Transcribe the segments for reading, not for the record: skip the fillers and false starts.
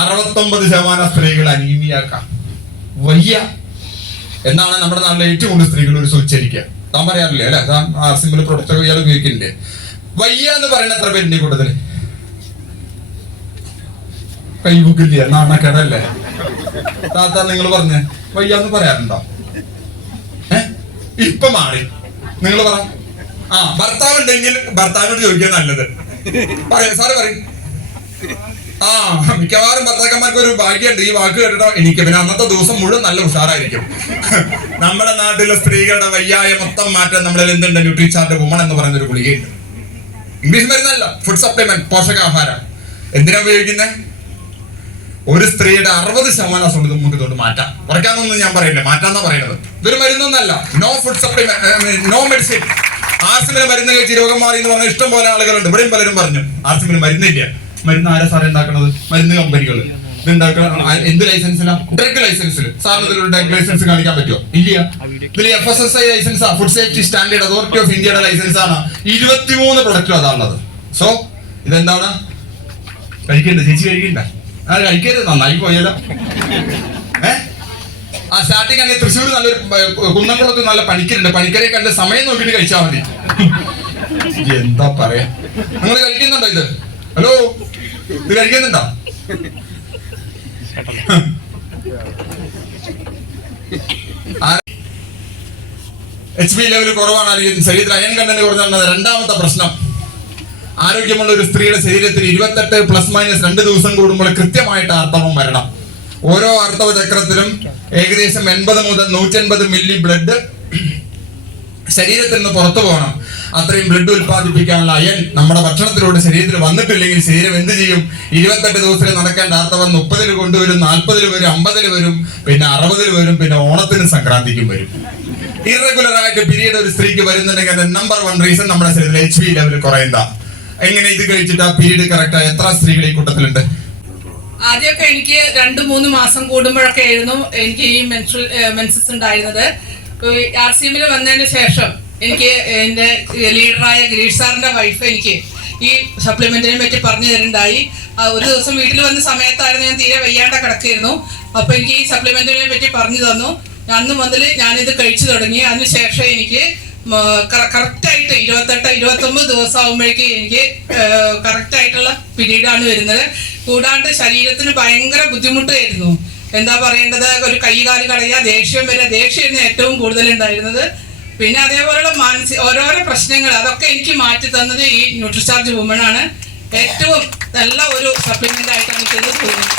69% സ്ത്രീകൾ അനീമിയാക്കാം. വയ്യ എന്നാണ് നമ്മുടെ നാട്ടിലെ ഏറ്റവും കൂടുതൽ സ്ത്രീകൾ ഒരു സൂചിച്ചിരിക്കുക. താൻ പറയാറില്ലേ അല്ലെ, താൻ ആർസിമിൽ പ്രൊഡക്റ്റ് ഇയാൾ ഉപയോഗിക്കുന്നില്ലേ? വയ്യ എന്ന് പറയുന്ന എത്ര പേരുണ്ട് ഈ കൂട്ടത്തില്? കൈബുക്കില്ല, നാണക്കേടല്ലേ? താത്ത നിങ്ങൾ പറഞ്ഞ വയ്യ എന്ന് പറയാറുണ്ടോ? ഇപ്പൊ മാറി. നിങ്ങൾ പറ. ഭർത്താവ് ഉണ്ടെങ്കിൽ ഭർത്താവിനോട് ചോദിക്കാൻ നല്ലത്. പറയാം സാറ് പറയും. മിക്കവാറും ഭർത്താക്കന്മാർക്ക് ഒരു ഭാഗ്യമുണ്ട്, ഈ വാക്ക് കേട്ടിട്ടോ എനിക്ക് പിന്നെ അന്നത്തെ ദിവസം മുഴുവൻ നല്ല ഉഷാറായിരിക്കും. നമ്മുടെ നാട്ടിലെ സ്ത്രീകളുടെ വയ്യായ മൊത്തം മാറ്റാൻ നമ്മളിൽ എന്തുണ്ട്? ന്യൂട്രിചാർട്ട് വുമൺ എന്ന് പറയുന്നൊരു ഗുളികയുണ്ട്. ഇംഗ്ലീഷ് മരുന്നല്ല, ഫുഡ് സപ്ലിമെന്റ്, പോഷകാഹാരം. എന്തിനാ ഉപയോഗിക്കുന്നത്? ഒരു സ്ത്രീയുടെ 60% അസുഖം നമുക്ക് ഇതുകൊണ്ട് മാറ്റാം. കുറയ്ക്കാന്നൊന്നും ഞാൻ പറയില്ല, മാറ്റാന്നാ പറയുന്നത്. ഇതൊരു മരുന്നൊന്നല്ല. No food supplement, no medicine. ആർസിമിന് മരുന്ന് കഴിച്ച് രോഗം മാറി എന്ന് പറഞ്ഞ ഇഷ്ടം പോലെ ആളുകളുണ്ട്. ഇവിടെയും പലരും പറഞ്ഞു ആർസിമിന് മരുന്നില്ല. മരുന്ന് ആരാ സാറേ ഉണ്ടാക്കുന്നത്? മരുന്ന് കമ്പനികൾ. എന്ത് ലൈസൻസിലാ? ഡ്രഗ് ലൈസൻസിൽ. സാറിന് ഇതിലൊരു ഡ്രഗ് ലൈസൻസ് കാണിക്കാൻ പറ്റുമോ? ഇല്ല. ഇതിൽ FSSAI ലൈസൻസാ, food safety standard authority of ഇന്ത്യയുടെ ലൈസൻസ് ആണ്. 23 പ്രൊഡക്റ്റും അതാണുള്ളത്. സോ ഇതെന്താണ്? കഴിക്കണ്ട ചേച്ചി, കഴിക്കണ്ട. കഴിക്കരുത്, നന്നായി പോയല്ലോ. സ്റ്റാർട്ടിങ് ആണെങ്കിൽ തൃശ്ശൂർ നല്ലൊരു കുന്നംകുളത്ത് നല്ല പണിക്കരുണ്ട്. പണിക്കരെ കണ്ട് സമയം നോക്കിയിട്ട് കഴിച്ചാൽ മതി. എന്താ പറയാ, നിങ്ങൾ കഴിക്കുന്നുണ്ടോ ഇത്? ഹലോ, ഇത് കഴിക്കുന്നുണ്ടോ? HB ലെവൽ കുറവാണ്, അല്ലെങ്കിൽ ശരീരത്തിൽ അയൺ കണ്ടന്റ് കുറഞ്ഞാൽ രണ്ടാമത്തെ പ്രശ്നം. ആരോഗ്യമുള്ള ഒരു സ്ത്രീയുടെ ശരീരത്തിൽ 28 ± 2 ദിവസം കൂടുമ്പോൾ കൃത്യമായിട്ട് ആർത്തവം വരണം. ഓരോ ആർത്തവ ചക്രത്തിലും ഏകദേശം 80 മുതൽ 180 മില്ലി ബ്ലഡ് ശരീരത്തിൽ നിന്ന് പുറത്തു പോകണം. അത്രയും ബ്ലഡ് ഉത്പാദിപ്പിക്കാനുള്ള അയൺ നമ്മുടെ ഭക്ഷണത്തിലൂടെ ശരീരത്തിൽ വന്നിട്ടില്ലെങ്കിൽ ശരീരം എന്ത് ചെയ്യും? 28 ദിവസത്തിൽ നടക്കേണ്ട ആർത്തവം 30 കൊണ്ടുവരും, 40 വരും, 50 വരും, പിന്നെ 60 വരും, പിന്നെ ഓണത്തിനും സംക്രാന്തിക്കും വരും. ഇറഗുലർ ആയിട്ട് പീരീഡ് ഒരു സ്ത്രീക്ക് വരുന്നുണ്ടെങ്കിൽ നമ്പർ 1 റീസൺ നമ്മുടെ ശരീരത്തിൽ HB ലെവൽ കുറയുന്ന. എങ്ങനെ ഇത് കഴിച്ചിട്ട് ആ പീരീഡ് കറക്റ്റ് ആയ എത്ര സ്ത്രീകൾ ഈ കൂട്ടത്തിലുണ്ട്? ആദ്യമൊക്കെ എനിക്ക് 2-3 മാസം കൂടുമ്പോഴൊക്കെ ആയിരുന്നു എനിക്ക് ഈ മെൻസസ് ഉണ്ടായിരുന്നത്. RCMൽ വന്നതിന് ശേഷം എനിക്ക് എൻ്റെ ലീഡറായ ഗിരീഷ് സാറിന്റെ വൈഫ് എനിക്ക് ഈ സപ്ലിമെന്റിനെ പറ്റി പറഞ്ഞു തരുന്നുണ്ടായി. ഒരു ദിവസം വീട്ടിൽ വന്ന സമയത്തായിരുന്നു, ഞാൻ തീരെ വയ്യാണ്ട കിടക്കായിരുന്നു. അപ്പൊ എനിക്ക് ഈ സപ്ലിമെന്റിനെ പറ്റി പറഞ്ഞു തന്നു. അന്ന് മുതൽ ഞാനിത് കഴിച്ചു തുടങ്ങി. അതിനുശേഷം എനിക്ക് കറക്റ്റായിട്ട് 28-29 ദിവസം ആകുമ്പോഴേക്ക് എനിക്ക് കറക്റ്റായിട്ടുള്ള പീരീഡാണ് വരുന്നത്. കൂടാണ്ട് ശരീരത്തിന് ഭയങ്കര ബുദ്ധിമുട്ടായിരുന്നു. എന്താ പറയേണ്ടത്, ഒരു കൈകാല് കടയുക, ദേഷ്യം വരിക. ദേഷ്യമായിരുന്നു ഏറ്റവും കൂടുതൽ ഉണ്ടായിരുന്നത്. പിന്നെ അതേപോലെയുള്ള ഓരോരോ പ്രശ്നങ്ങൾ അതൊക്കെ എനിക്ക് മാറ്റി തന്നത് ഈ ന്യൂട്രിചാർജ് വുമൺ ആണ്. ഏറ്റവും നല്ല ഒരു സപ്ലിമെന്റ് ആയിട്ടാണ് എനിക്കത് തോന്നുന്നത്.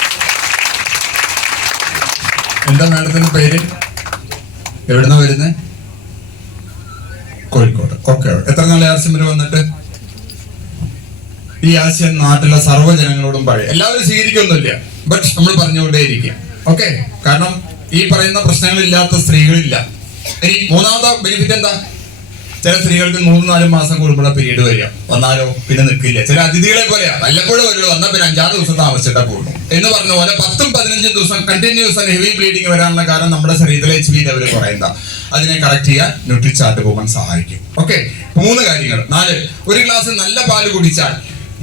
എന്താ മാഡത്തിന്റെ പേര്? എവിടുന്ന വരുന്നത്? കോഴിക്കോട്. ഓക്കെ. എത്ര നാളെ ആർസിമിൽ വന്നിട്ട്? ഈ ആശയം നാട്ടിലെ സർവ്വജനങ്ങളോടും പറയും. എല്ലാവരും സ്വീകരിക്കൊന്നുമില്ല, ബട്ട് നമ്മൾ പറഞ്ഞുകൊണ്ടേയിരിക്കും. ഓക്കെ. കാരണം ഈ പറയുന്ന പ്രശ്നങ്ങളില്ലാത്ത സ്ത്രീകളില്ല. ഇനി മൂന്നാമത്തെ ബെനിഫിറ്റ് എന്താ? ചില സ്ത്രീകൾക്ക് 3-4 മാസം കൂടുമ്പോഴാണ് പീരീഡ് വരിക. വന്നാലോ പിന്നെ നിൽക്കില്ല. ചില അതിഥികളെ പോലെയാ, വല്ലപ്പോഴും വരുള്ളൂ, വന്നാൽ പിന്നെ 5-6 ദിവസം താമസിച്ചിട്ടാ പോകുന്നു എന്ന് പറഞ്ഞ പോലെ 10-15 ദിവസം കണ്ടിന്യൂസ് ആൻഡ് ഹെവി ബ്ലീഡിങ് വരാനുള്ള കാരണം നമ്മുടെ ശരീരത്തിലെ HB ലെവൽ കുറയുന്ന. അതിനെ കറക്റ്റ് ചെയ്യാൻ ന്യൂട്രിചാർട്ട് വുമൺ സഹായിക്കും. ഓക്കെ. 3 കാര്യങ്ങൾ. 4, ഒരു ഗ്ലാസ് നല്ല പാല് കുടിച്ചാൽ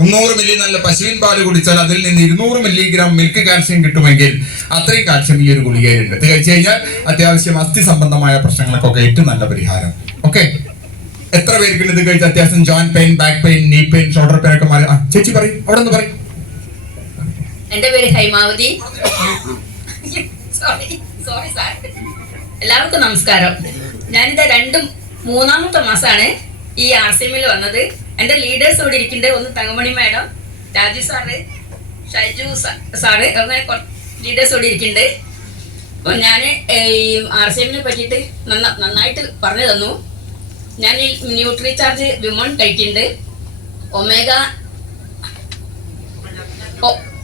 300 മില്ലി നല്ല പശുവിൻ പാല് കുടിച്ചാൽ അതിൽ നിന്ന് 200 മില്ലിഗ്രാം മിൽക്ക് കാൽസ്യം കിട്ടുമെങ്കിൽ അത്രയും കാൽസ്യം ഈ ഒരു ഗുളികയിലുണ്ട്. ഇത് കഴിച്ചു കഴിഞ്ഞാൽ അത്യാവശ്യം അസ്ഥി സംബന്ധമായ പ്രശ്നങ്ങൾക്കൊക്കെ ഏറ്റവും നല്ല പരിഹാരം. ഓക്കെ. എത്ര പേർക്ക് ഇത് കഴിച്ച് അത്യാവശ്യം ജോയിന്റ് പെയിൻ, ബാക്ക് പെയിൻ, നീ പെയിൻ, ഷോൾഡർ പെയിൻ ഒക്കെ മാറി? ചേച്ചി പറയും, അവിടെ നിന്ന് പറയും. എന്റെ പേര് ഹൈമാവതി. എല്ലാവർക്കും നമസ്കാരം. ഞാനിത് 3-ാമത്തെ മാസമാണ് ഈ RCMൽ വന്നത്. എൻ്റെ ലീഡേഴ്സ് ഇവിടെ ഇരിക്കുന്നുണ്ട്. ഒന്ന് Thankamani madam, Raju sir, Shaiju sir, അങ്ങനെ ലീഡേഴ്സ് ഇവിടെ ഇരിക്കുന്നുണ്ട്. അപ്പോൾ ഞാൻ ഈ RCMനെ പറ്റിയിട്ട് നന്നായിട്ട് പറഞ്ഞു തന്നു. ഞാൻ ഈ ന്യൂട്രിചാർജ് വിമൺ കഴിക്കുന്നുണ്ട്.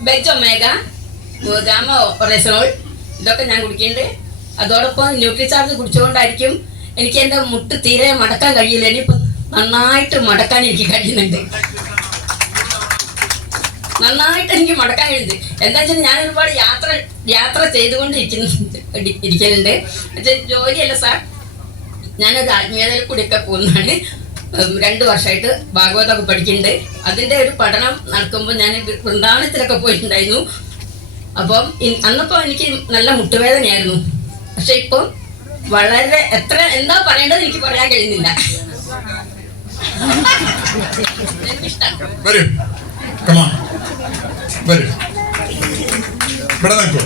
ബെജ് ഒമേഗ, ഗാമ റെസനോൾ ഇതൊക്കെ ഞാൻ കുടിക്കുന്നുണ്ട്. അതോടൊപ്പം ന്യൂട്രിചാർജ് കുടിച്ചുകൊണ്ടായിരിക്കും എനിക്ക് എൻ്റെ മുട്ട് തീരെ മടക്കാൻ കഴിയില്ല. ഇനിയിപ്പോൾ നന്നായിട്ട് മടക്കാൻ എനിക്ക് കഴിയുന്നുണ്ട്. നന്നായിട്ട് എനിക്ക് മടക്കാൻ കഴിയുന്നുണ്ട്. എന്താ വെച്ചാൽ ഞാൻ ഒരുപാട് യാത്ര ചെയ്തുകൊണ്ട് ഇരിക്കലുണ്ട്. ജോലിയല്ല സാർ, ഞാനൊരു ആത്മീയതയിൽ കൂടിയൊക്കെ പോകുന്നതാണ്. 2 വർഷമായിട്ട് ഭാഗവതമൊക്കെ പഠിക്കുന്നുണ്ട്. അതിൻ്റെ ഒരു പഠനം നടക്കുമ്പോൾ ഞാൻ വൃന്ദാവനത്തിലൊക്കെ പോയിട്ടുണ്ടായിരുന്നു. അപ്പം അന്നപ്പോ എനിക്ക് നല്ല മുട്ടുവേദനയായിരുന്നു. പക്ഷെ ഇപ്പം വളരെ എന്താ പറയേണ്ടത് എനിക്ക് പറയാൻ കഴിയുന്നില്ല. വരൂ, വരൂ, ഇവിടെ നിൽക്കൂ.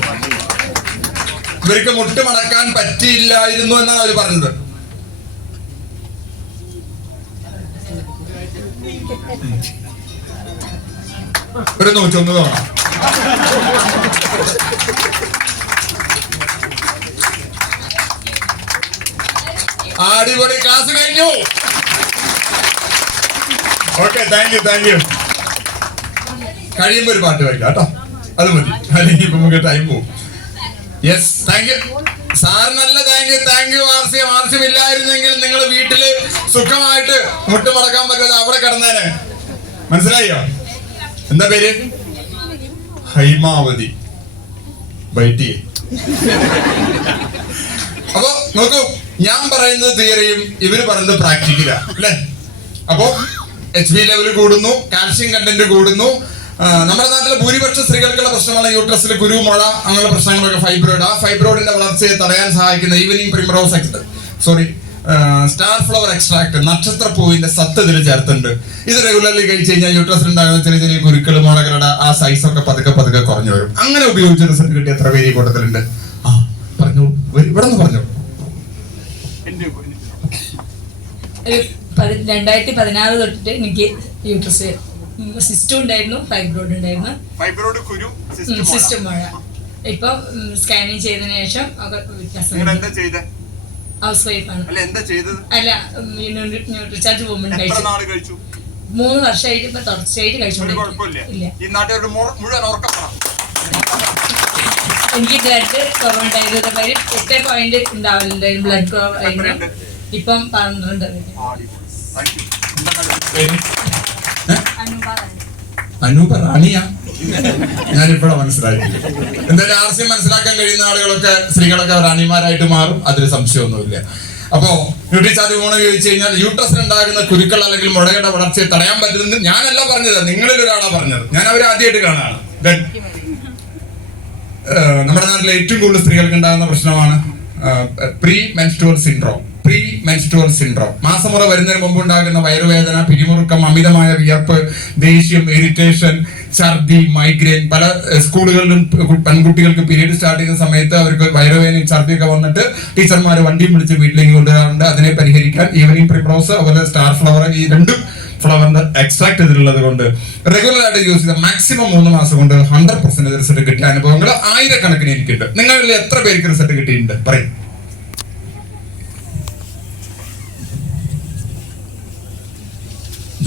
ഇവർക്ക് മുട്ട് മടക്കാൻ പറ്റിയില്ലായിരുന്നു എന്നാണ് അവർ പറഞ്ഞത്. ഒരു 101 തവണ. അടിപൊളി, ക്ലാസ് കഴിഞ്ഞു. Okay, thank you. കഴിയുമ്പോ ഒരു പാട്ട് വയ്ക്കാം കേട്ടോ, അത് മതി, അല്ലെങ്കിൽ ഇപ്പൊ നമുക്ക് ടൈം പോകും. യെസ്, താങ്ക് യു സാറിനല്ല. താങ്ക് യു ആർസ്യം ഇല്ലായിരുന്നെങ്കിൽ നിങ്ങൾ വീട്ടില് സുഖമായിട്ട് മുട്ടുമടക്കാൻ പറ്റാതെ അവിടെ കിടന്നേനെ. മനസ്സിലായോ? എന്താ പേര്? ഹൈമാവതി. ബൈറ്റിയെ. അപ്പൊ നോക്കൂ, ഞാൻ പറയുന്നത് തിയറിയും ഇവര് പറയുന്നത് പ്രാക്ടിക്കലാ അല്ലെ? അപ്പോ HB ലെവൽ കൂടുന്നു, കാൽഷ്യം കണ്ടന്റ് കൂടുന്നു. നമ്മുടെ നാട്ടിലെ ഭൂരിപക്ഷ സ്ത്രീകൾക്കുള്ള പ്രശ്നമാണ് യൂട്രസിൽ കുരു, മുഴ, അങ്ങനെയുള്ള പ്രശ്നങ്ങളൊക്കെ. ഫൈബ്രോയിഡ്, ആ ഫൈബ്രോയിഡിന്റെ വളർച്ചയെ തടയാൻ സഹായിക്കുന്ന ഈവനിങ് പ്രിമറോസ് സ്റ്റാർ ഫ്ലവർ എക്സ്ട്രാക്ട്, നക്ഷത്രപ്പൂവിന്റെ സത്ത് ഇതിൽ ചേർത്തുണ്ട്. ഇത് റെഗുലർലി കഴിച്ചു കഴിഞ്ഞാൽ യൂട്രസിൽ ഉണ്ടാകുന്ന ചെറിയ ചെറിയ കുരുക്കൾ, മുഴകളുടെ ആ സൈസ് ഒക്കെ പതുക്കെ കുറഞ്ഞു വരും. അങ്ങനെ ഉപയോഗിച്ച റിസൾട്ട് കിട്ടിയ എത്ര പേര് ഈ കൂട്ടത്തിലുണ്ട്? ആ പറഞ്ഞു, ഇവിടെ നിന്ന് പറഞ്ഞു. 2016 തൊട്ടിട്ട് എനിക്ക് യൂട്രസ് സിസ്റ്റം ഉണ്ടായിരുന്നു, ഫൈബ്രോയിഡ് ഉണ്ടായിരുന്നു, സിസ്റ്റം മഴ. ഇപ്പം സ്കാനിങ് ചെയ്തതിനു ശേഷം വ്യത്യാസം. ഹൗസ് വൈഫാണ്. അല്ല, ന്യൂട്രിചാർജ് വുമൺ കഴിച്ചു 3 വർഷമായിട്ട് ഇപ്പൊ തുടർച്ചയായിട്ട് കഴിച്ചോണ്ടിരിക്കില്ല. എനിക്ക് ബ്ലഡ് കുറവുണ്ടായിരുന്നു, 8 പോയിന്റ് ഉണ്ടാവലുണ്ടായിരുന്നു ബ്ലഡ് കുറവായിരുന്നു. ഇപ്പം 12. അനൂപ റാണിയാ? ഞാനിപ്പോഴാ മനസ്സിലാക്കി. എന്തായാലും ആർസ്യം മനസ്സിലാക്കാൻ കഴിയുന്ന ആളുകളൊക്കെ, സ്ത്രീകളൊക്കെ റാണിമാരായിട്ട് മാറും, അതിൽ സംശയമൊന്നുമില്ല. അപ്പോ ന്യൂട്രിചാർജ് വുമൺ ഉപയോഗിച്ച് കഴിഞ്ഞാൽ യൂട്രസിൽ ഉണ്ടാകുന്ന കുരുക്കൾ അല്ലെങ്കിൽ മുഴകളുടെ വളർച്ചയെ തടയാൻ പറ്റുന്നത് ഞാനല്ല പറഞ്ഞത്, നിങ്ങളിൽ ഒരാളാ പറഞ്ഞത്. ഞാൻ അവരെ ആദ്യമായിട്ട് കാണാണ്. നമ്മുടെ നാട്ടിലെ ഏറ്റവും കൂടുതൽ സ്ത്രീകൾക്ക് ഉണ്ടാകുന്ന പ്രശ്നമാണ് പ്രീ മെൻസ്ട്രുവൽ സിൻഡ്രോം. മാസമുറ വരുന്നതിന് മുമ്പ് ഉണ്ടാകുന്ന വയറുവേദന, പിരിമുറുക്കം, അമിതമായ വിയർപ്പ്, ദേഷ്യം, ഇറിറ്റേഷൻ, ഛർദി, മൈഗ്രെയിൻ. പല സ്കൂളുകളിലും പെൺകുട്ടികൾക്ക് പീരീഡ് സ്റ്റാർട്ട് ചെയ്യുന്ന സമയത്ത് അവർക്ക് വയറുവേദനയും ഛർദിയൊക്കെ വന്നിട്ട് ടീച്ചർമാർ വണ്ടിയും വിളിച്ച് വീട്ടിലേക്ക് കൊണ്ടുവരാറുണ്ട്. അതിനെ പരിഹരിക്കാൻ ഈവനിങ് പ്രിമറോസ് അതുപോലെ സ്റ്റാർ ഫ്ലവർ, ഈ 2 ഫ്ലവറിന്റെ എക്സ്ട്രാക്ട് ഇതിലുള്ളത് കൊണ്ട് റെഗുലർ ആയിട്ട് യൂസ് ചെയ്ത മാക്സിമം 3 മാസം കൊണ്ട് 100% റിസൾട്ട് കിട്ടിയ അനുഭവങ്ങൾ ആയിരക്കണക്കിന് എനിക്കുണ്ട്. നിങ്ങളിൽ എത്ര പേർക്ക് റിസൾട്ട് കിട്ടിയിട്ടുണ്ട് പറയും?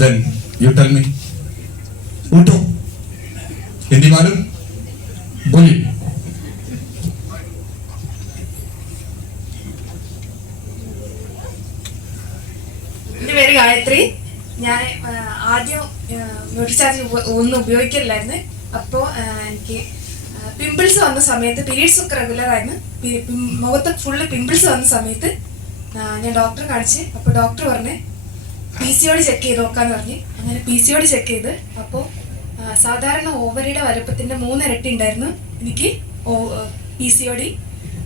Then you tell me. Uto. Hindi malum? Boli. എൻ്റെ പേര് ഗായത്രി. ഞാൻ ആദ്യം ന്യൂട്രിചാർജ് ഒന്നും ഉപയോഗിക്കില്ലായിരുന്നു. അപ്പോൾ എനിക്ക് പിമ്പിൾസ് വന്ന സമയത്ത്, പീരീഡ്സ് ഒക്കെ റെഗുലർ ആയിരുന്നു, മുഖത്ത് ഫുള്ള് പിമ്പിൾസ് വന്ന സമയത്ത് ഞാൻ ഡോക്ടറെ കാണിച്ച്. അപ്പോൾ ഡോക്ടർ പറഞ്ഞ് PCOD ചെക്ക് ചെയ്ത് നോക്കാന്ന് പറഞ്ഞ്. അങ്ങനെ PCOD ചെക്ക് ചെയ്ത്. അപ്പോൾ സാധാരണ ഓവറിയുടെ വലുപ്പത്തിൻ്റെ 3 ഇരട്ടി ഉണ്ടായിരുന്നു എനിക്ക് PCOD.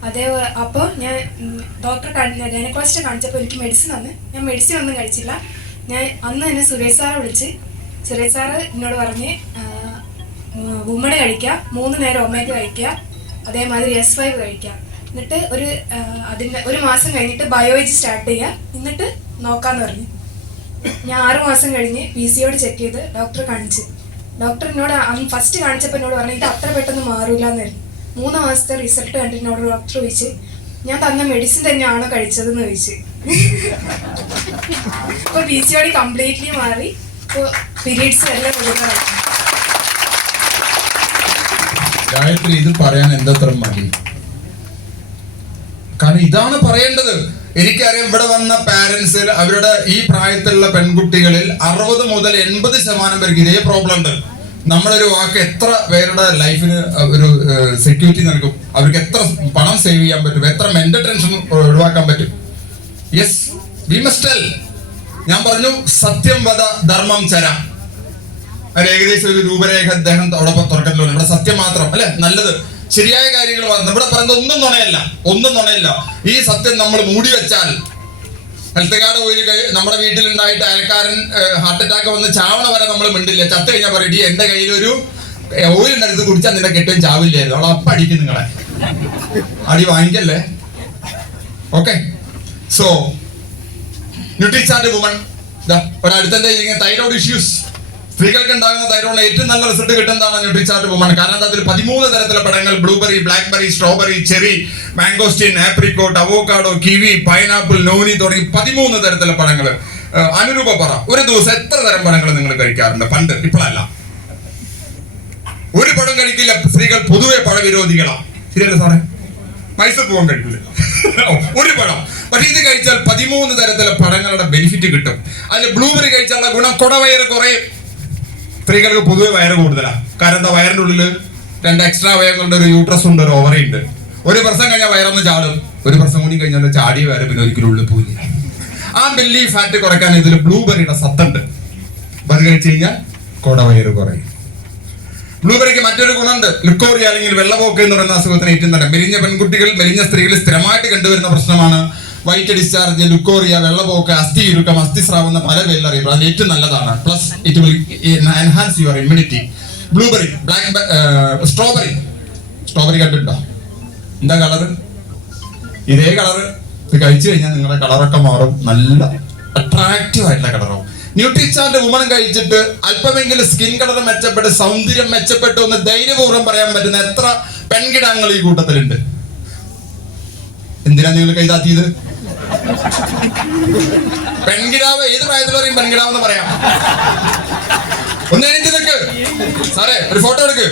അതേപോലെ അപ്പോൾ ഞാൻ ഡോക്ടറെ ഗൈനക്കോളജിസ്റ്റ് കാണിച്ചപ്പോൾ എനിക്ക് മെഡിസിൻ തന്ന്. ഞാൻ മെഡിസിൻ ഒന്നും കഴിച്ചില്ല. ഞാൻ അന്ന് തന്നെ സുരേഷ് സാറെ വിളിച്ച്. സുരേഷ് സാറ് എന്നോട് പറഞ്ഞ് വുമൺ കഴിക്കുക, 3 നേരം ഒമേഗ കഴിക്കുക, അതേമാതിരി S5 കഴിക്കുക. എന്നിട്ട് ഒരു മാസം കഴിഞ്ഞിട്ട് ബയോളജി സ്റ്റാർട്ട് ചെയ്യുക, എന്നിട്ട് നോക്കാമെന്ന് പറഞ്ഞു. ഞാൻ 6 മാസം കഴിഞ്ഞ് PCOD ചെക്ക് ചെയ്ത് ഡോക്ടറെ കാണിച്ച്. ഡോക്ടർ എന്നോട് ഫസ്റ്റ് കാണിച്ചപ്പോൾ എന്നോട് പറഞ്ഞു ഇത് അത്ര പെട്ടെന്ന് മാറില്ല എന്നായിരുന്നു. 3 മാസത്തെ റിസൾട്ട് കണ്ടിട്ട് എന്നോട് ഡോക്ടർ ചോദിച്ച് ഞാൻ തന്ന മെഡിസിൻ തന്നെയാണോ കഴിച്ചതെന്ന് ചോദിച്ചു. ഇപ്പോൾ PCOD കംപ്ലീറ്റ്ലി മാറി. ഇപ്പോൾ പീരീഡ്സ് എല്ലാം കൊടുക്കാറായി. ഗായത്രി, ഇത് പറയാൻ എന്തത്ര മടി? കാരണം ഇതാണ് പറയേണ്ടത്. എനിക്കറിയാം, ഇവിടെ വന്ന പാരന്റ്സ്, അവരുടെ ഈ പ്രായത്തിലുള്ള പെൺകുട്ടികളിൽ 60 മുതൽ 80% പേർക്ക് ഇതേ പ്രോബ്ലം ഉണ്ട്. നമ്മളൊരു വാക്ക് എത്ര പേരുടെ ലൈഫിന് ഒരു സെക്യൂരിറ്റി നൽകും, അവർക്ക് എത്ര പണം സേവ് ചെയ്യാൻ പറ്റും, എത്ര മെന്റൽ ടെൻഷൻ ഒഴിവാക്കാൻ പറ്റും. Yes, we must tell. ഞാൻ പറഞ്ഞു സത്യം വദ ധർമ്മം ചര. ഏകദേശം ഒരു രൂപരേഖ അദ്ദേഹം അവിടെ തുറക്കത്തില്ല. ഇവിടെ സത്യം മാത്രം അല്ലെ? നല്ലത് ശരിയായ കാര്യങ്ങൾ ഇവിടെ പറയുന്നത് ഒന്നും നുണയല്ല. ഈ സത്യം നമ്മൾ മൂടി വെച്ചാൽ ഹെൽത്ത് കാർഡ് ഓയിൽ നമ്മുടെ വീട്ടിലുണ്ടായിട്ട് അയൽക്കാരൻ ഹാർട്ട് അറ്റാക്ക് വന്ന് ചാവണ വരെ നമ്മൾ മിണ്ടില്ല. ചത്ത് കഴിഞ്ഞാൽ പറയും എന്റെ കയ്യിൽ ഒരു ഓയിൽ ഉണ്ടായിരുന്നു, കുടിച്ചാൽ നിന്റെ കെട്ടും ചാവില്ലായിരുന്നു. അവൾ അപ്പം അടിക്കും നിങ്ങളെ. അടി വാങ്ങിക്കല്ലേ? ഓക്കെ. സോ ന്യൂട്രിചാർട്ട് വുമൺ ഒരടുത്തന്റെ തൈറോയ്ഡ് ഇഷ്യൂസ്, സ്ത്രീകൾക്ക് ഉണ്ടാകുന്ന തൈറോയിഡിന് ഏറ്റവും നല്ല റിസൾട്ട് കിട്ടുന്നതാണ് ന്യൂട്രിചാർട്ട് വുമൺ. കാരണം അതിൽ 13 തരത്തിലുള്ള പഴങ്ങൾ, blueberry, blackberry, strawberry, cherry, mangosteen, apricot, avocado, kiwi, pineapple, noni തുടങ്ങി 13 തരത്തിലുള്ള പഴങ്ങൾ. അനുരൂപ പറ, ഒരു ദിവസം എത്ര തരം പഴങ്ങൾ നിങ്ങൾ കഴിക്കാറുണ്ട്? പണ്ട്, ഇപ്പോഴല്ല. ഒരു പഴം കഴിക്കില്ല. സ്ത്രീകൾ പൊതുവെ പഴവിരോധികളാണ്. ശരിയല്ലേ സാറേ? മൈസൂർ പോകാൻ കഴിക്കില്ല ഒരു പഴം. പക്ഷെ ഇത് കഴിച്ചാൽ 13 തരത്തിലുള്ള പഴങ്ങളുടെ ബെനിഫിറ്റ് കിട്ടും. അതിൽ ബ്ലൂബെറി കഴിച്ചാലുള്ള ഗുണം കുടവയറ് കുറയും. സ്ത്രീകൾക്ക് പൊതുവെ വയറ് കൂടുതലാണ്. കാരണം എന്താ? വയറിന്റെ ഉള്ളിൽ 2 എക്സ്ട്രാ അവയവങ്ങളുടെ ഒരു യൂട്രസ് ഉണ്ട്, ഒരു ഓവറി ഉണ്ട്. ഒരു പ്രസം കഴിഞ്ഞാൽ വയറൊന്ന് ചാടും, ഒരു പ്രസം കൂടി കഴിഞ്ഞാൽ ചാടിയ വയറ് പിന്നെ ഒരിക്കലും ഉള്ളിൽ പോയില്ല. ആ ബെല്ലി ഫാറ്റ് കുറയ്ക്കാൻ ഇതിൽ ബ്ലൂബെറിയുടെ സത്തുണ്ട്. അത് കഴിച്ചു കഴിഞ്ഞാൽ കുടവയറ് കുറയും. ബ്ലൂബെറിക്ക് മറ്റൊരു ഗുണമുണ്ട്, ലുക്കോറിയ അല്ലെങ്കിൽ വെള്ളപോക്ക് എന്ന് പറയുന്ന അസുഖത്തിന് ഏറ്റവും തന്നെ മെലിഞ്ഞ പെൺകുട്ടികൾ, മെലിഞ്ഞ സ്ത്രീകൾ സ്ഥിരമായിട്ട് കണ്ടുവരുന്ന പ്രശ്നമാണ് വൈറ്റ് ഡിസ്ചാർജ്, ലുക്കോറിയ, വെള്ളപോക്ക്, അസ്ഥി ഇറുക്കം, അസ്ഥിസ്രാവം എന്ന പല പേരിൽ അറിയപ്പെടും. അതിൽ ഏറ്റവും നല്ലതാണ്. Plus it will enhance your immunity. Blueberry, strawberry കണ്ടിട്ടുണ്ടോ? എന്താ കളറ്? ഇതേ കളറ്. ഇത് കഴിച്ചു കഴിഞ്ഞാൽ നിങ്ങളുടെ കളറൊക്കെ മാറും, നല്ല അട്രാക്റ്റീവ് ആയിട്ടുള്ള കളറാവും. ന്യൂട്രിചാർട്ട് വുമൺ കഴിച്ചിട്ട് അല്പമെങ്കിലും സ്കിൻ കളർ മെച്ചപ്പെട്ട്, സൗന്ദര്യം മെച്ചപ്പെട്ടു എന്ന് ധൈര്യപൂർവ്വം പറയാൻ പറ്റുന്ന എത്ര പെൺകിടാങ്ങൾ ഈ കൂട്ടത്തിലുണ്ട്? എന്തിനാ നിങ്ങൾ കൈതാത്തിയത്? പെൺകിടാവ് ഏത് പ്രായത്തിൽ പറയും പെൺകിടാവ് എന്ന് പറയാം? ഒന്ന് എണീറ്റ് നിൽക്ക് സാറേ, ഒരു ഫോട്ടോ എടുക്ക്.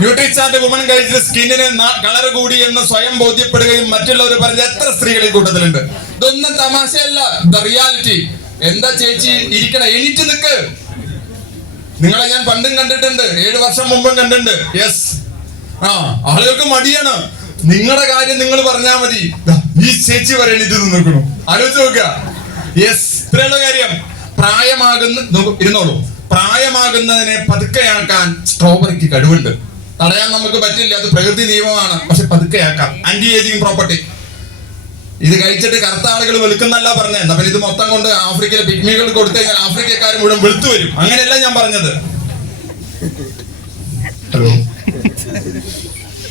ന്യൂട്രിചാർട്ട് വുമൺ കഴിച്ചിട്ട് സ്കിന്നിന് കളർ കൂടി എന്ന് സ്വയം ബോധ്യപ്പെടുകയും മറ്റുള്ളവർ പറഞ്ഞ എത്ര സ്ത്രീകൾ ഈ കൂട്ടത്തിലുണ്ട്? ഇതൊന്നും തമാശയല്ല, ദ റിയാലിറ്റി. എന്താ ചേച്ചി ഇരിക്കണ? എണീറ്റ് നിൽക്ക്. നിങ്ങളെ ഞാൻ പണ്ടും കണ്ടിട്ടുണ്ട്, 7 വർഷം മുമ്പും കണ്ടിട്ടുണ്ട്. യെസ്. ആളുകൾക്ക് മടിയാണ്. നിങ്ങളുടെ കാര്യം നിങ്ങൾ പറഞ്ഞാൽ മതി. ഈ ചേച്ചി വരെ എണീറ്റ് നിൽക്കണു. ആലോചിച്ച് നോക്കുക. യെസ്, ഇത്രയുള്ള കാര്യം. ഇരുന്നോളൂ. പ്രായമാകുന്നതിനെ പതുക്കെയാക്കാൻ സ്ട്രോബെറിക്ക് കഴിവുണ്ട്. തടയാൻ നമുക്ക് പറ്റില്ല, അത് പ്രകൃതി നിയമമാണ്. പക്ഷെ പതുക്കെയാക്കാം. Anti ageing property. ഇത് കഴിച്ചിട്ട് കറുത്ത ആളുകൾ വെളുക്കുന്നല്ല പറഞ്ഞത്. എന്നാ പിന്നെ ഇത് മൊത്തം കൊണ്ട് ആഫ്രിക്കയിലെ പിഗ്മികൾ കൊടുത്തു കഴിഞ്ഞാൽ ആഫ്രിക്കക്കാർ മുഴുവൻ വെളുത്തു വരും. അങ്ങനെയല്ല ഞാൻ പറഞ്ഞത്. ഹലോ,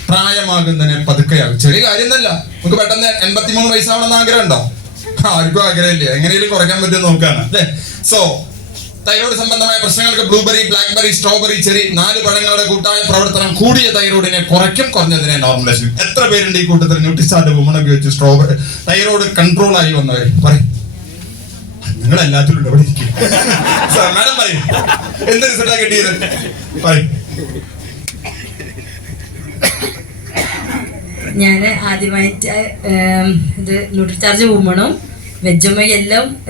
പ്രായമാകുന്നതിനെ പതുക്കെയാകും. ചെറിയ കാര്യം തന്നെ. നമുക്ക് പെട്ടെന്ന് 83 വയസ്സാവണമെന്ന് ആഗ്രഹം ഉണ്ടോ? ആർക്കും ആഗ്രഹമില്ല. എങ്ങനെയും കുറയ്ക്കാൻ പറ്റുമെന്ന് നോക്കാണ് അല്ലേ? സോ തൈറോയ്ഡ് സംബന്ധമായ പ്രശ്നങ്ങൾക്ക് ബ്ലൂബെറി, ബ്ലാക്ക്ബെറി, സ്ട്രോബെറി, ചെറി 4 പഴങ്ങളുടെ കൂട്ടായ പ്രവർത്തനം കൂടിയ തൈറോയിഡിനെ കുറയ്ക്കും, കുറഞ്ഞതിനെ നോർമലൈസ്. എത്ര പേരുണ്ട് ഈ കൂട്ടത്തിൽ ന്യൂട്രിചാർട്ട് വുമൺ ഉപയോഗിച്ച് സ്ട്രോബെറി തൈറോയ്ഡ് കൺട്രോൾ ആയി വന്നവർ? പറയും. നിങ്ങൾ എല്ലാത്തിലും ഉണ്ട്. അവിടെ ഇരിക്കും. മാഡം പറയും, എന്ത് റിസൾട്ടാ കിട്ടിയത്? പറയും. ഞാൻ ആദ്യമായിട്ട് ഇത് ന്യൂട്രിചാർജ് വുമണും വെജുമയും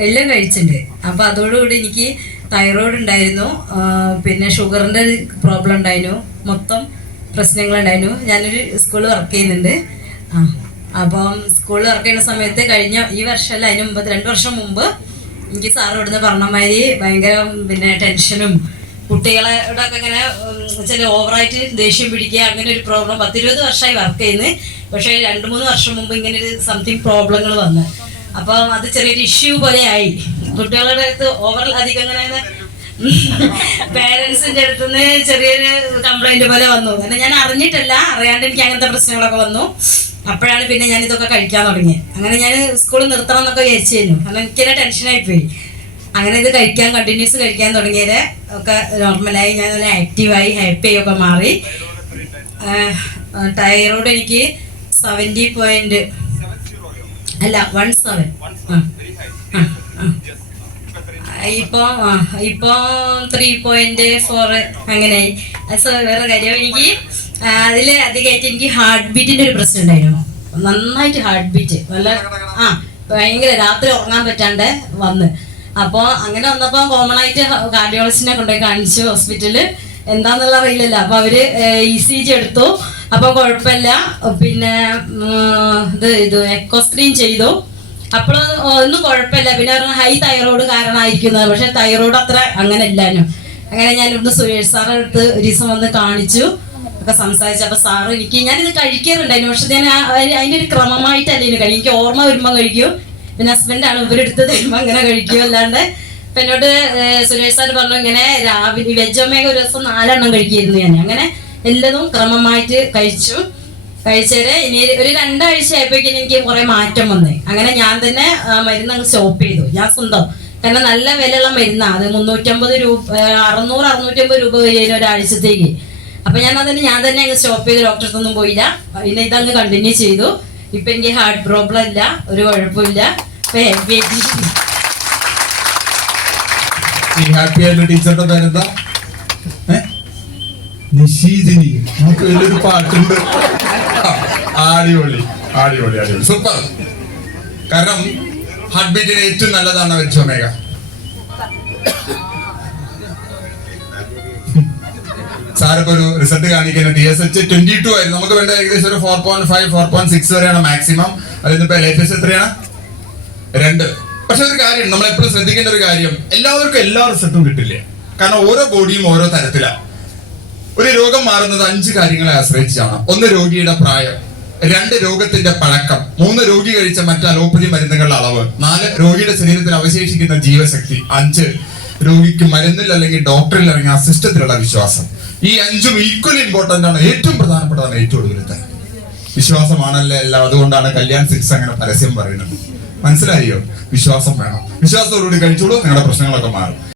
എല്ലാം കഴിച്ചിട്ടുണ്ട്. അപ്പോൾ അതോടുകൂടി എനിക്ക് തൈറോയ്ഡ് ഉണ്ടായിരുന്നു, പിന്നെ ഷുഗറിൻ്റെ പ്രോബ്ലം ഉണ്ടായിരുന്നു, മൊത്തം പ്രശ്നങ്ങളുണ്ടായിരുന്നു. ഞാനൊരു സ്കൂളിൽ വർക്ക് ചെയ്യുന്നുണ്ട്. അപ്പം സ്കൂളിൽ വർക്ക് ചെയ്യുന്ന സമയത്ത് കഴിഞ്ഞ ഈ വർഷമല്ല, അതിന് മുമ്പ് 2 വർഷം മുമ്പ് എനിക്ക് സാറ് ഇവിടുന്ന് പറഞ്ഞ മാതിരി ഭയങ്കര പിന്നെ ടെൻഷനും കുട്ടികളോടൊക്കെ ഇങ്ങനെ ചില ഓവറായിട്ട് ദേഷ്യം പിടിക്കുക, അങ്ങനെ ഒരു പ്രോബ്ലം 10-20 വർഷമായി വർക്ക് ചെയ്യുന്നത്. പക്ഷേ 2-3 വർഷം മുമ്പ് ഇങ്ങനെ ഒരു സംതിങ് പ്രോബ്ലങ്ങൾ വന്ന്, അപ്പം അത് ചെറിയൊരു ഇഷ്യൂ പോലെ ആയി. കുട്ടികളുടെ അടുത്ത് ഓവർ അധികം ഇങ്ങനെ പേരൻസിൻ്റെ അടുത്തുനിന്ന് ചെറിയൊരു കംപ്ലൈൻറ്റ് പോലെ വന്നു. കാരണം ഞാൻ അറിഞ്ഞിട്ടല്ല, അറിയാണ്ട് എനിക്ക് അങ്ങനത്തെ പ്രശ്നങ്ങളൊക്കെ വന്നു. അപ്പോഴാണ് പിന്നെ ഞാൻ ഇതൊക്കെ കഴിക്കാൻ തുടങ്ങിയത്. അങ്ങനെ ഞാൻ സ്കൂളിൽ നിർത്തണം എന്നൊക്കെ വിചാരിച്ചിരുന്നു. കാരണം എനിക്കെന്നെ ടെൻഷനായിപ്പോയി. അങ്ങനെ ഇത് കണ്ടിന്യൂസ് കഴിക്കാൻ തുടങ്ങിയത് ഒക്കെ നോർമലായി. ഞാൻ നല്ല ആക്റ്റീവായി, ഹാപ്പി ഒക്കെ മാറി. തൈറോയ്ഡ് എനിക്ക് 17 അല്ല 17 ഇപ്പോൾ 3.4 അങ്ങനെയായി. വേറെ കാര്യം, എനിക്ക് അതിൽ അധികമായിട്ട് എനിക്ക് ഹാർട്ട് ബീറ്റിൻ്റെ ഒരു പ്രശ്നം ഉണ്ടായിരുന്നു. നന്നായിട്ട് ഹാർട്ട് ബീറ്റ് നല്ല ഭയങ്കര, രാത്രി ഉറങ്ങാൻ പറ്റാണ്ട് വന്ന്. അപ്പോൾ അങ്ങനെ വന്നപ്പോൾ കോമൺ ആയിട്ട് കാർഡിയോളജിസ്റ്റിനെ കൊണ്ടുപോയി കാണിച്ചു ഹോസ്പിറ്റലിൽ. എന്താണെന്നുള്ള അറിയില്ലല്ലോ. അപ്പോൾ അവർ ECG എടുത്തു. അപ്പോൾ കുഴപ്പമില്ല. പിന്നെ ഇത് എക്കോ സ്ക്രീൻ ചെയ്തു. അപ്പോൾ ഒന്നും കുഴപ്പമില്ല. പിന്നെ പറഞ്ഞാൽ ഹൈ തൈറോയ്ഡ് കാരണമായിരിക്കുന്നത്. പക്ഷെ തൈറോയ്ഡ് അത്ര അങ്ങനെ ഇല്ലാനും. അങ്ങനെ ഞാൻ ഇവിടുന്ന് സുരേഷ് സാറെ അടുത്ത് ഒരു ദിവസം വന്ന് കാണിച്ചു. ഒക്കെ സംസാരിച്ചു. അപ്പൊ സാറ് ഞാനിത് കഴിക്കാറുണ്ടായിരുന്നു, പക്ഷെ ഞാൻ അതിന്റെ ഒരു ക്രമമായിട്ടല്ല ഇതിന് കഴിക്കും. എനിക്ക് ഓർമ്മ വരുമ്പോൾ കഴിക്കും, പിന്നെ ഹസ്ബൻഡാണ് ഇവരെടുത്ത് തരുമ്പോൾ അങ്ങനെ കഴിക്കും. അല്ലാണ്ട് ഇപ്പൊ എന്നോട് സുരേഷ് സാർ പറഞ്ഞു ഇങ്ങനെ രാവിലെ വെജ് ഒമേഗ ഒരു ദിവസം 4 എണ്ണം കഴിക്കായിരുന്നു ഞാൻ. അങ്ങനെ എല്ലാതും ക്രമമായിട്ട് കഴിച്ചേരെ ഇനി ഒരു 2 ആഴ്ച ആയപ്പോഴേക്കും എനിക്ക് കുറെ മാറ്റം വന്നേ. അങ്ങനെ ഞാൻ തന്നെ മരുന്ന് അങ്ങ് സ്റ്റോപ്പ് ചെയ്തു, ഞാൻ സ്വന്തം. കാരണം നല്ല വിലയുള്ള മരുന്നാണ് അത്, 350 രൂപ 600-650 രൂപ വരും ഒരാഴ്ചത്തേക്ക്. അപ്പൊ ഞാൻ തന്നെ അങ്ങ് സ്റ്റോപ്പ് ചെയ്തു, ഡോക്ടറെ അടുത്തൊന്നും പോയില്ല. പിന്നെ ഇതങ്ങ് കണ്ടിന്യൂ ചെയ്തു. ഇപ്പൊ എനിക്ക് ഹാർട്ട് പ്രോബ്ലം ഇല്ല, ഒരു കുഴപ്പമില്ല. ഈ ഹാപ്പി ആയിട്ടുള്ള ടീച്ചറുടെ പേരെന്താ? നിശീതിനി. നമുക്ക് വലിയൊരു പാട്ടുണ്ട്. അടിപൊളി അടിപൊളി അടിപൊളി, സൂപ്പർ. കാരണം ഹാർട്ട് ബീറ്റിന് ഏറ്റവും നല്ലതാണ് വെജ് ഒമേഗ. സാറിപ്പോ ഒരു റിസൾട്ട് കാണിക്കുന്ന TSH 22 ആയിരുന്നു. നമുക്ക് വേണ്ട ഏകദേശം ഒരു 4.5 4.6 വരെയാണ് മാക്സിമം. അതിനിപ്പോ LHS എത്രയാണ്? 2. പക്ഷെ ഒരു കാര്യം നമ്മൾ എപ്പോഴും ശ്രദ്ധിക്കേണ്ട ഒരു കാര്യം, എല്ലാവർക്കും എല്ലാ റിസൾട്ടും കിട്ടില്ല. കാരണം ഓരോ ബോഡിയും ഓരോ തരത്തിലാണ്. ഒരു രോഗം മാറുന്നത് 5 കാര്യങ്ങളെ ആശ്രയിച്ചാണ്. 1 രോഗിയുടെ പ്രായം, 2 രോഗത്തിന്റെ പഴക്കം, 3 രോഗി കഴിച്ച മറ്റ് അലോപ്പതി മരുന്നുകളുടെ അളവ്, 4 രോഗിയുടെ ശരീരത്തിൽ അവശേഷിക്കുന്ന ജീവശക്തി, 5 രോഗിക്ക് മരുന്നിൽ അല്ലെങ്കിൽ ഡോക്ടറിൽ അല്ലെങ്കിൽ ആ സിസ്റ്റത്തിലുള്ള വിശ്വാസം. ഈ 5ഉം ഈക്വലി ഇമ്പോർട്ടന്റ് ആണ്. ഏറ്റവും പ്രധാനപ്പെട്ടതാണ് ഏറ്റവും ഒടുവിലത്തെ വിശ്വാസമാണല്ലേ എല്ലാം. അതുകൊണ്ടാണ് കല്യാൺ 6 അങ്ങനെ പരസ്യം പറയുന്നത്. മനസ്സിലായോ? വിശ്വാസം വേണം. വിശ്വാസത്തോടുകൂടി കഴിച്ചോളൂ, നിങ്ങളുടെ പ്രശ്നങ്ങളൊക്കെ മാറും.